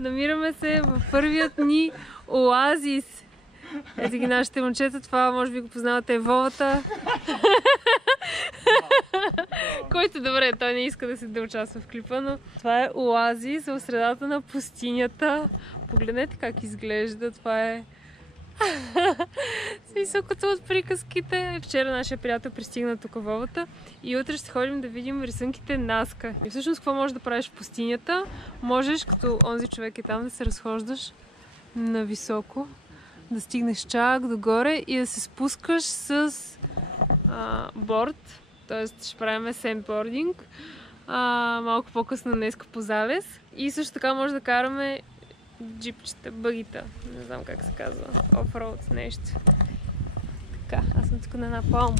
Намираме се в първият ни оазис. Ето ги нашите момчета, това може би го познавате, е Вовата. Който, добре, той не иска да участва в клипа, но това е оазис в средата на пустинята. Погледнете как изглежда, това е смисъл като от приказките. Вчера нашия приятел пристигна тук в Вовата и утре ще ходим да видим рисунките Назка. И всъщност какво можеш да правиш в пустинята? Можеш, като онзи човек е там, да се разхождаш нависоко, да стигнеш чак догоре и да се спускаш с борд, т.е. ще правим сендбординг малко по-късно днеска по залез. И също така може да караме джипчета, бъгита, не знам как се казва, офроуд нещо. Така, аз съм тук на една палма.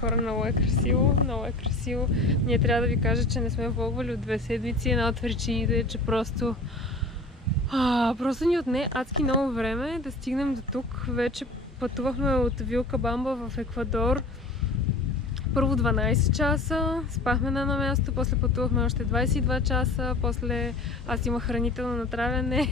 Хора, много е красиво, много е красиво. Ние трябва да ви кажа, че не сме влогвали от 2 седмици. Една от причините е, че просто ни отне адски много време да стигнем до тук. Вече пътувахме от Вилкабамба в Еквадор. Първо 12 часа, спахме на едно място, после пътувахме още 22 часа, после аз имах хранително натравяне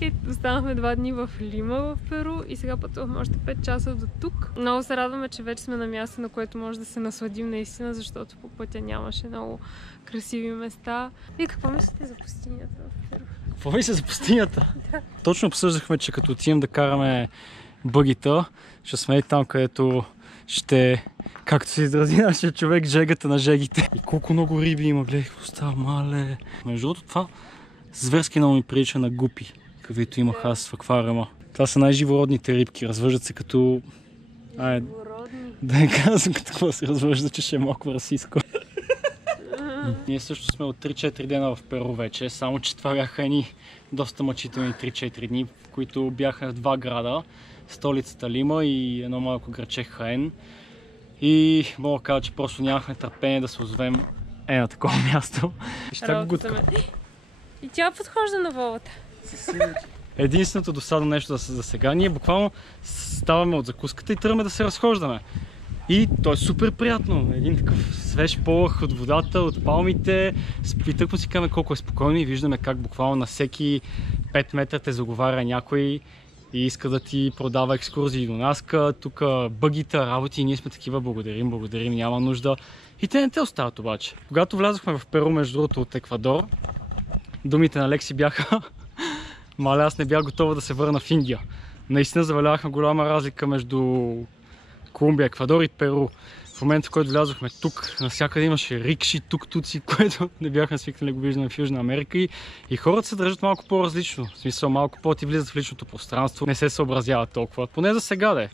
и останахме 2 дни в Лима в Перу и сега пътувахме още 5 часа до тук. Много се радваме, че вече сме на място, на което може да се насладим наистина, защото по пътя нямаше много красиви места. Вие какво мислите за пустинята в Перу? Какво мисля за пустинята? Точно обсъждахме, че като отидем да караме бъгита, ще сме и там, където ще, както се изрази нашия човек, жегата на жегите. И колко много риби има, гледай, остава мале. Между другото, това зверски много ми прилича на гупи, каквито имах аз в аквариума. Това са най-живородните рибки, развъждат се като... Да не казвам като какво се развъжда, че ще е малко расистко. Ние също сме от 3-4 дена в Перу вече, само че това бяха едни доста мъчителни 3-4 дни, в които бяха 2 града. Столицата Лима и едно малко градче Хаен. И мога да кажа, че просто нямахме търпение да се озовем на такова място. И тя подхожда на Вовата. Единственото досадно нещо за сега, ние буквално ставаме от закуската и тръгваме да се разхождаме. И то е супер приятно. Един такъв свеж полъх от водата, от палмите. Тъкмо си казваме колко е спокойно и виждаме как буквално на всеки 5 метра те заговаря някой и иска да ти продава екскурзии до Назка, тук бъгита, работи и ние сме такива, благодарим, няма нужда. И те не те остават обаче. Когато влязохме в Перу, между другото от Еквадор, думите на Лекси бяха мале, аз не бях готова да се върна в Индия. Наистина завалявахме голяма разлика между Колумбия, Еквадор и Перу. В момента, в който влязохме тук, навсякъде имаше рикши, тук-туци, което не бяхме свикнали да го виждаме в Южна Америка и хората се държат малко по-различно. В смисъл, малко по-ти влизат в личното пространство, не се съобразяват толкова. Поне за сега да е.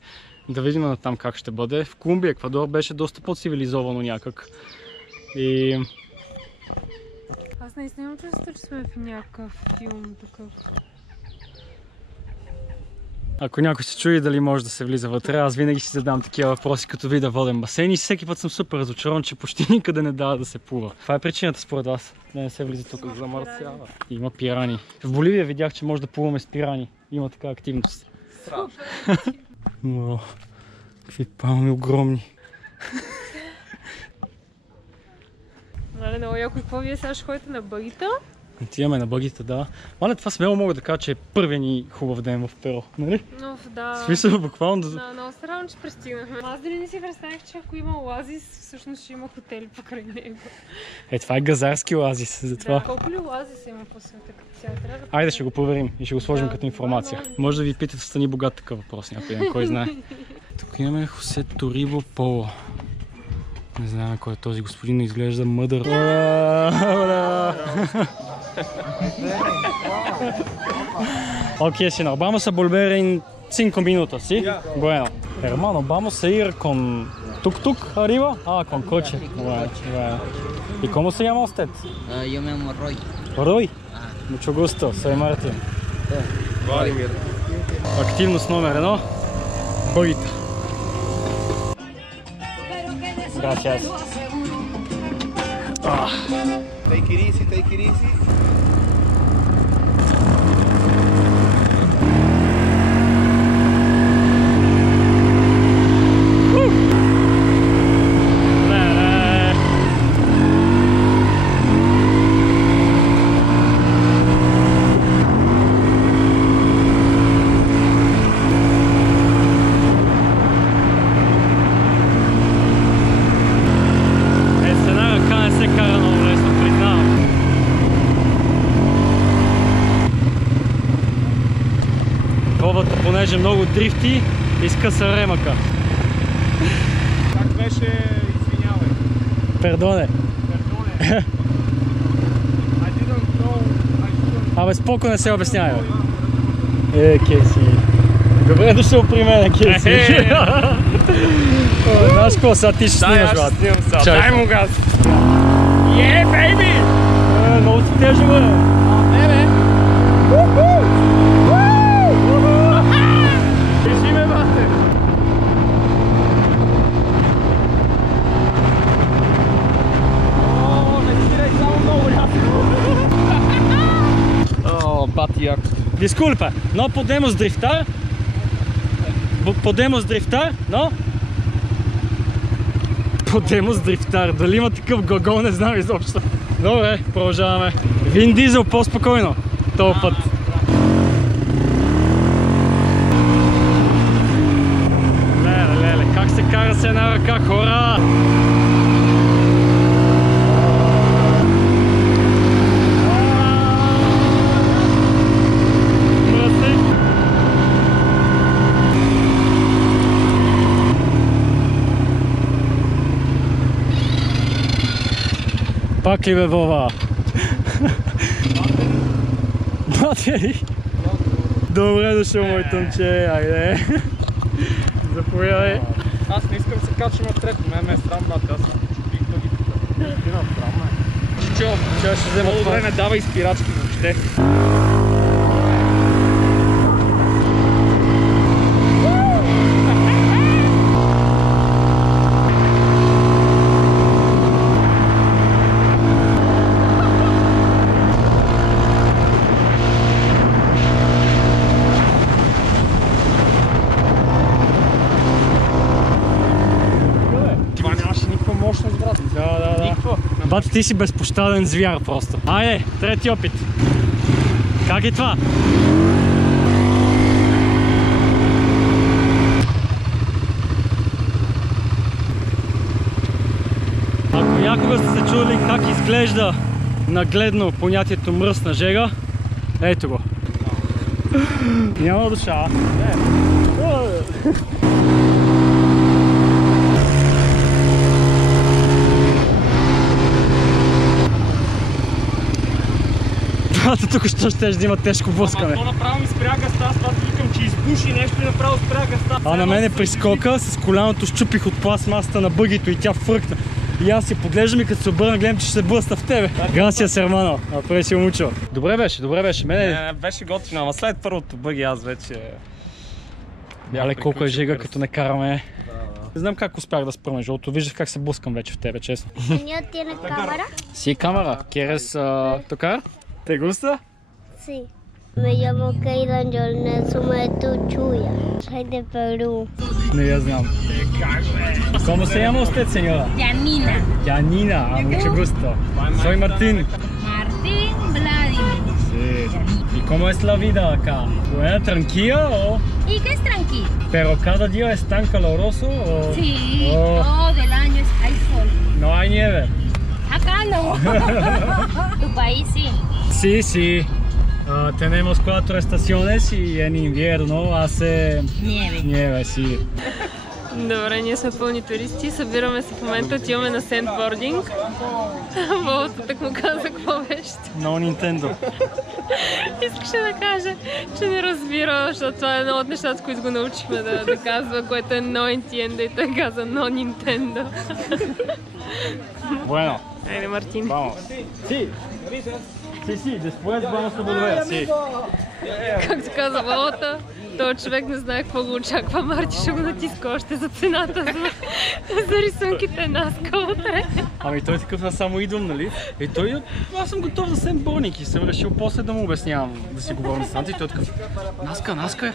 Да видим на там как ще бъде. В Колумбия, Еквадор беше доста по-цивилизовано някак. И... Аз наистина имам чувство, че сме в някакъв филм такъв. Ако някой се чуи дали може да се влиза вътре, аз винаги си задам такива въпроси, като видя воден басейн и всеки път съм супер разочарован, че почти никъде не дава да се плува. Това е причината според вас, да не се влиза тук. Замърсява. Има пирани. В Боливия видях, че може да плуваме с пирани. Има така активност. Страшно. Какви палми огромни. Мале, много яко. Какво вие сега ще ходите на бъгита? Отиваме на бъгите, да. Мале, това смело мога да кажа, че е първият ни хубав ден в Перу, нали? Но, да. В смисъл, буквално да... Да, много странно, че пристигнахме. Аз дали не си представих, че ако има оазис, всъщност ще има хотели покрай него. Това е газарски оазис, затова. Да, колко ли оазис има по света като цяло? Айде ще го проверим и ще го сложим като информация. Може да ви питате, стани богат такъв въпрос някой ден, кой знае. Тук имаме Хосе Торибо Поло. Не знам кой е този господин, но изглежда мъдър. Ok, señor, vamos a volver en 5 minutos, ¿sí? Bueno, hermano, vamos a ir con tuk-tuk arriba. Con coche. Bueno. ¿Y cómo se llama usted? Yo me llamo Roy. Roy? Mucho gusto, soy Martin. Vladimir. Активност номер 1. Бъгита. Gracias. Take it easy, take it easy. понеже много дрифти, изкъса ремъка. Как беше, извинявай? Пердоне. Perdone. I didn't know. Абе, споко не се обяснявай. Кейси. Добре дошъл при мен, Кейси. Знаеш какво, сега ти ще снимаш, брат. Дай му газ. Бейби! Много си тежо, бе. Не, бе. Кажи ме, бате. Не спирай само много рядко. Бати яко. Disculpa, no podemos driftar? Podemos driftar? No? Podemos driftar. Дали има такъв глагол, не знам изобщо. Добре, продължаваме. Вин Дизел, по-спокойно. Този път. Леле, как се кара с една ръка, хора? Пак ли бе, Вова? Батери? Добре дошъл, мой тъмче, айде. Заповядай. Аз не искам да се качвам от трето, ме е срам, бате, аз съм чупих бъгите. Чо, ще взема по-добре не давай спирачки въобще. Бате, ти си безпощаден звяр просто. Айде, трети опит. Как е това? Ако някога сте се чули как изглежда нагледно понятието мръсна жега, ето го. Няма душа. Тук ще да има тежко блъскане. То направо ми спря гъста, аз това викам, че избуши нещо и направо спря гъста. А на мене при скока с коляното щупих от пластмасата на бъгито и тя фръкна. И аз си поглеждам и като се обърна, гледам, че ще се блъсна в тебе. Грасия, сермано. Апре си умучил. Добре беше. Не, беше готино, ама след първото бъги аз вече... Яле, колко е жега, като не караме. Не знам как успях да спра, защото виждах как се блъскам вече в тебе, честно. Señor, ¿tiene cámara? Си камера. ¿Quieres tocar? ¿Te gusta? Sí. Me llamo Keidan Yolnesuma de Tuchuya. Soy de Perú. Не я знам. ¿Cómo se llama usted, señora? Janina. Janina, mucho gusto. Soy Martín. Martín Vladimir. Sí. ¿Y cómo es la vida acá? ¿Buena, tranquila o...? ¿Y qué es tranquilo? ¿Pero cada día es tan caluroso o...? Sí, Oh. todo el año hay sol. No hay nieve. Acá no. Tu país sí. Sí. Tenemos 4 estaciones y en invierno hace nieve, sí. Добре, ние сме пълни туристи, събираме се в момента, отиваме на сендбординг. Вовата так му каза какво беше. No Nintendo. Искаше да каже, че не разбира, защото това е едно от нещата, които го научихме да казва, което е No Entiendo и той каза No Nintendo. Bueno, Айде, Мартин. vamos. Sí, después vamos a volver, sí. Както каза Вовата, този човек не знае какво го очаква. Марти ще го натиска още за цената за рисунките Наска утре. Ами той такъв на само идвам, нали? И той, аз съм готов за сендбординг и съм решил после да му обяснявам, да си говорим с Анти. И той такъв, Наска е.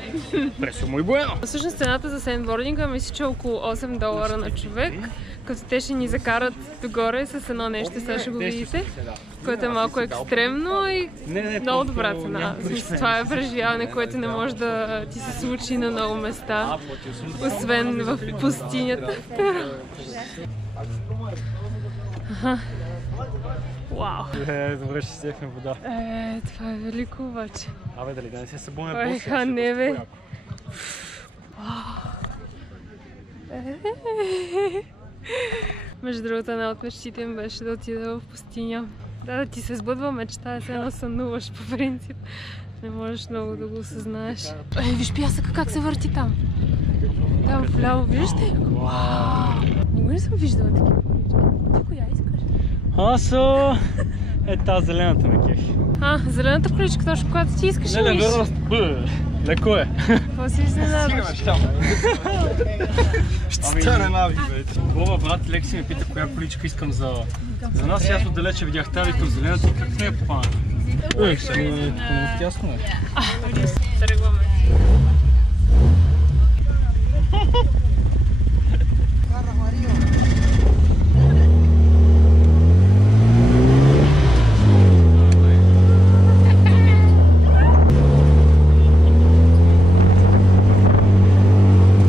Пресо му и bueno. Всъщност цената за сендбординга мисля, че е около $8 на човек, като те ще ни закарат догоре с едно нещо, сега ще го видите, което е малко екстремно и много добра цена. Това е преживяване, което не може да ти се случи на много места, освен в пустинята. Вау! Добре, ще сехме вода. Това е велико обаче. Абе, дали да не се събуне Еха, не бе. Между другото, една от мечтите ми беше да отида в пустиня. Да ти се сбъдва мечта, се едно сънуваш по принцип. Не можеш много да го осъзнаеш. Виж пясъка как се върти там. Там вляво, виждаш ли? Никога не съм виждала такива колички. Ти коя искаш? Аз тази зелената ме кефи. Зелената количка, точно когато ти искаш ли виж? Леко е. Какво си изненадаш? Ще стане нави, бе. Боба, брат, Лекси ме пита коя количка искам за нас и аз отдалече видях тази, викам зелената и как не я попана. Тясно е. Тръгваме.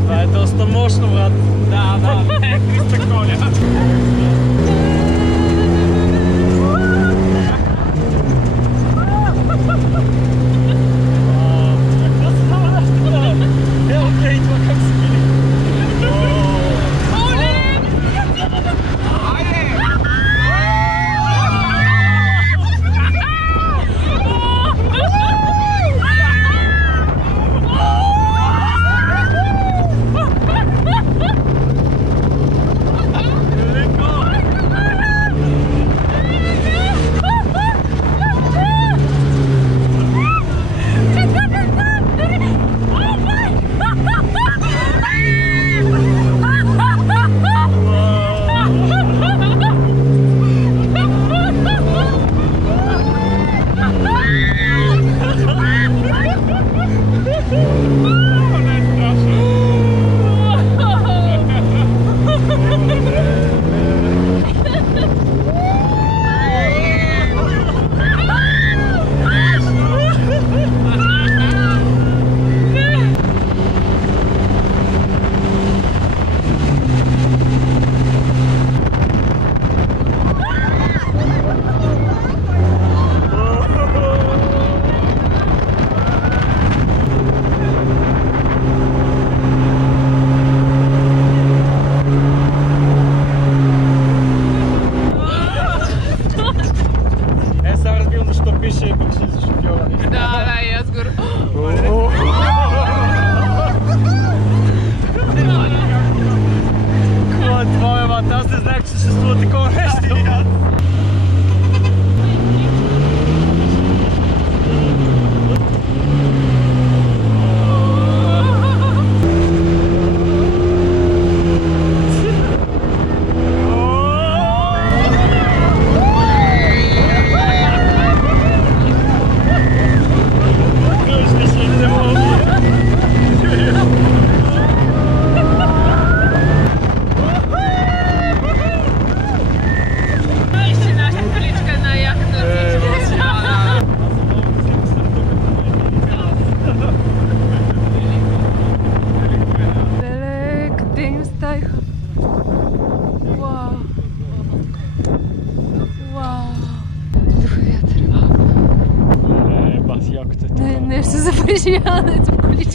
Това е доста мощно, брат. Да, Криста Коля.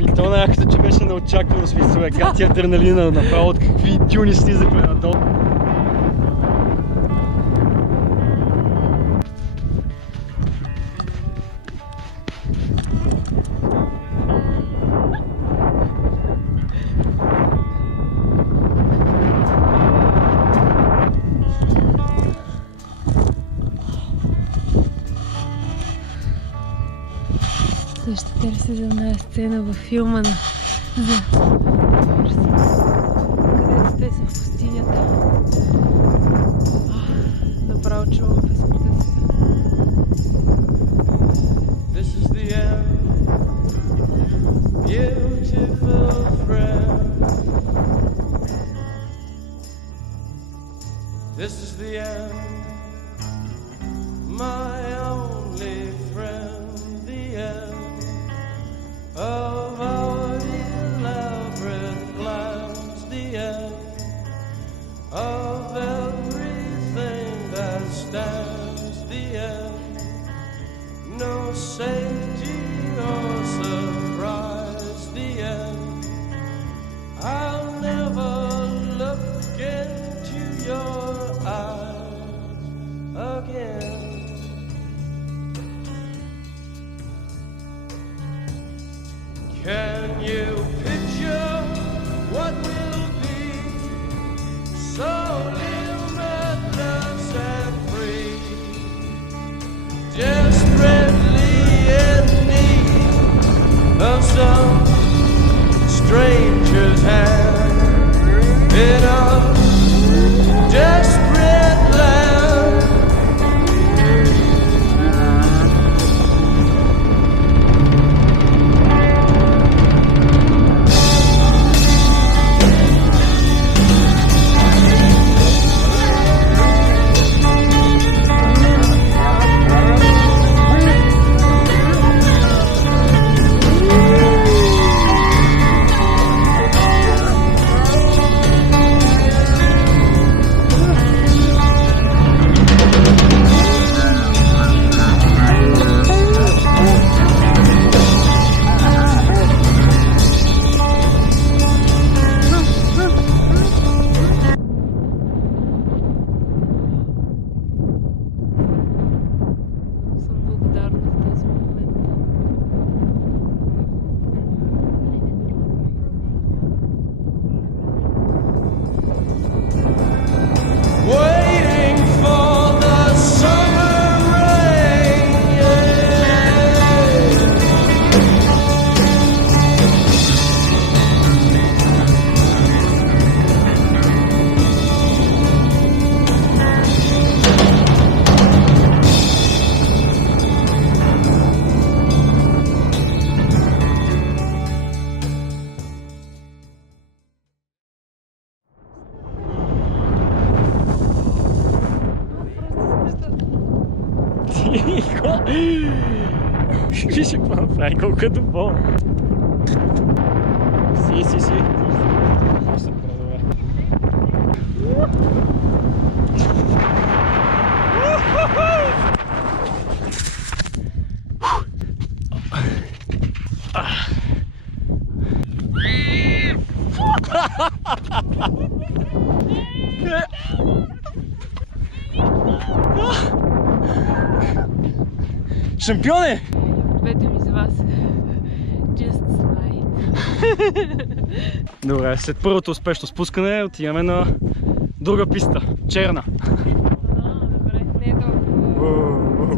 И то най-якото, че беше неочаквано, смисъл е гати адреналина, направо от какви дюни слизахме надолу. Сещате ли се за една сцена във филма на където те са в пустинята? Направо чувам песента си. This is the end, beautiful friend. This is the end, my only friend, the end of our elaborate some stranger's hand in a desperate land. Съм благодарна в този момент. Waiting for the summer rain. Тихо! Виж какво направи, колко е добро. Си. Ще се продава. Шампионе! Две думи за вас. Just slide. Добре, след първото успешно спускане отиваме на друга писта. Черна. Добре, не е толкова.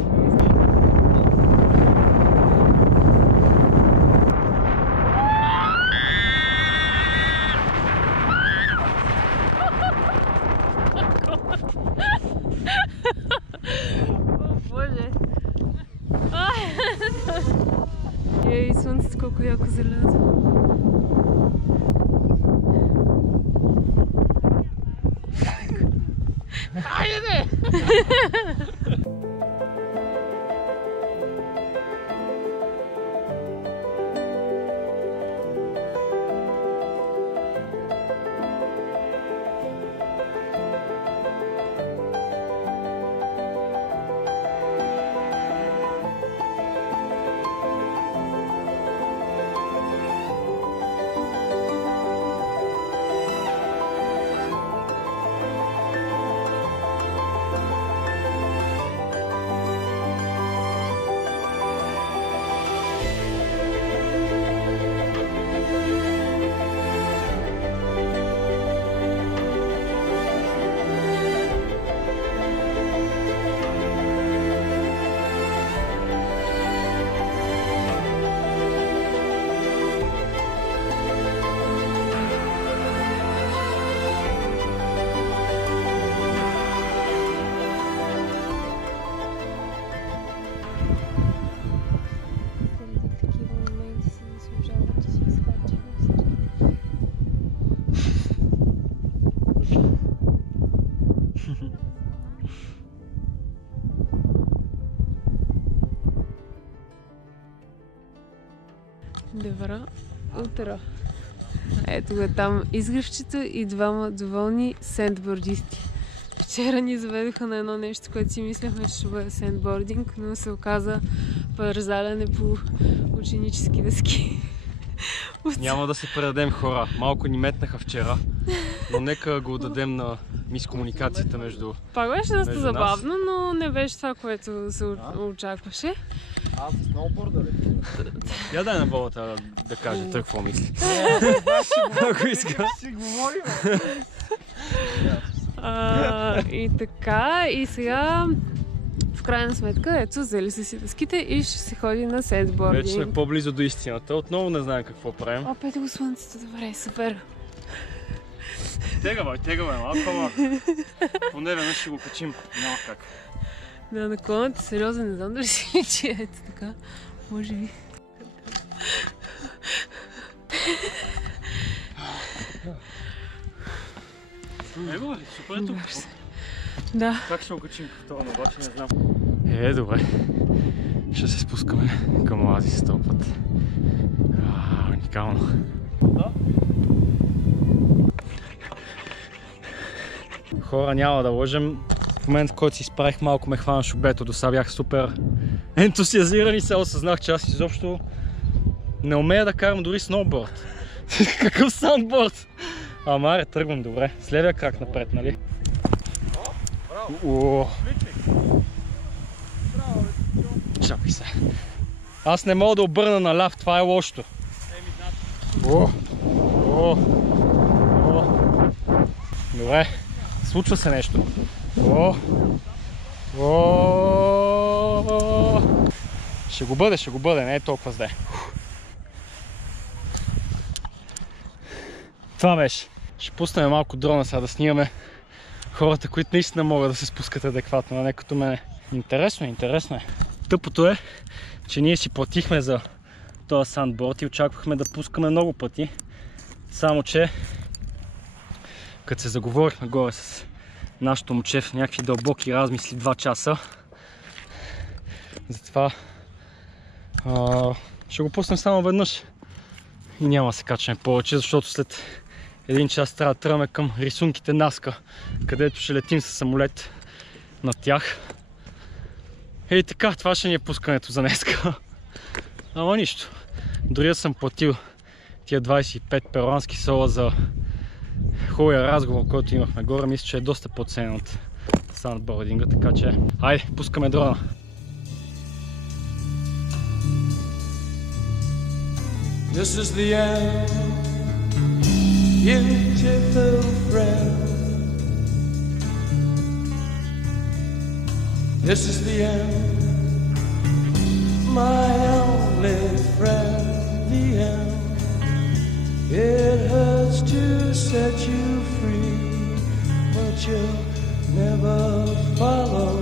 Боже! Ей, слънцето колко яко заляза. Добро утро! Ето го там изгревчето и двама доволни сендбордисти. Вчера ни заведоха на едно нещо, което си мислехме, че ще бъде сендбординг, но се оказа парзаляне по ученически дъски. Няма да се предадем, хора. Малко ни метнаха вчера, но нека го отдадем на мискомуникацията между Пак беше доста между забавно, но не беше това, което се очакваше. Аз с сноуборда ли? Я дай на Бобата да каже той какво мисли. Ако иска. Си говорим. И така, и сега крайна сметка, ето, взели са си дъските и ще се ходи на сетбординг. Вече сме по-близо до истината. Отново не знаем какво правим. О, пете го слънцето, добре, супер. Тега, малко, поне веднъж ще го качим. Няма как. Да, наклонът е сериозен, не знам дали си личи, ето така, може би. Его ли? Супер тук. Да. Как ще го качим повторно, обаче не знам. Добре. Ще се спускаме към оазис този път. Уникално. Да? Хора, няма да лъжем. В момент, в който си изправих, малко ме хвана шубето. До сега бях супер ентусиазиран и се осъзнах, че аз изобщо не умея да карам дори сноуборд. Какъв сандборд? Ама, тръгвам добре. С левия крак напред, нали? Чакай се. Аз не мога да обърна на ляв, това е лошото. Добре, случва се нещо. Ще го бъде, не е толкова зле. Това беше. Ще пуснем малко дрона сега да снимаме хората, които наистина могат да се спускат адекватно, а не като мене. Интересно е. Тъпото е, че ние си платихме за този сандборд и очаквахме да пускаме много пъти. Само че, като се заговорихме горе с нашото момче в някакви дълбоки размисли 2 часа, затова ще го пуснем само веднъж и няма да се качаме повече, защото след 1 час трябва да тръгваме към рисунките Наска, където ще летим със самолет над тях. И така, това ще ни е пускането за днеска. Ама нищо. Дори да съм платил тия 25 перуански сола за хубавия разговор, който имахме горе, мисля, че е доста по-ценен от сандбординга, така че айде, пускаме дрона. This is the end, beautiful friend. This is the end, my only friend. The end. It hurts to set you free, but you'll never follow